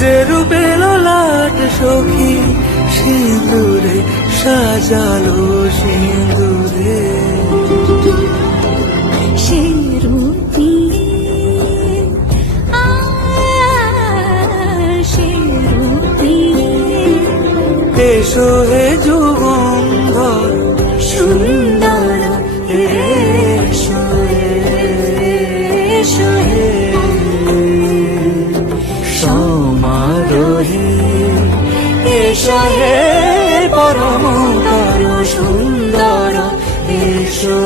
যে রূপে ললাট সখী সিঁদুরে সাজালো সিঁদুরে। সে রূপ নিয়ে, সে রূপ নিয়ে এসো হে যুগন্ধর সুন্দর, এসো এসো হে সমারোহে, এসো হে পরম সুন্দর, এসো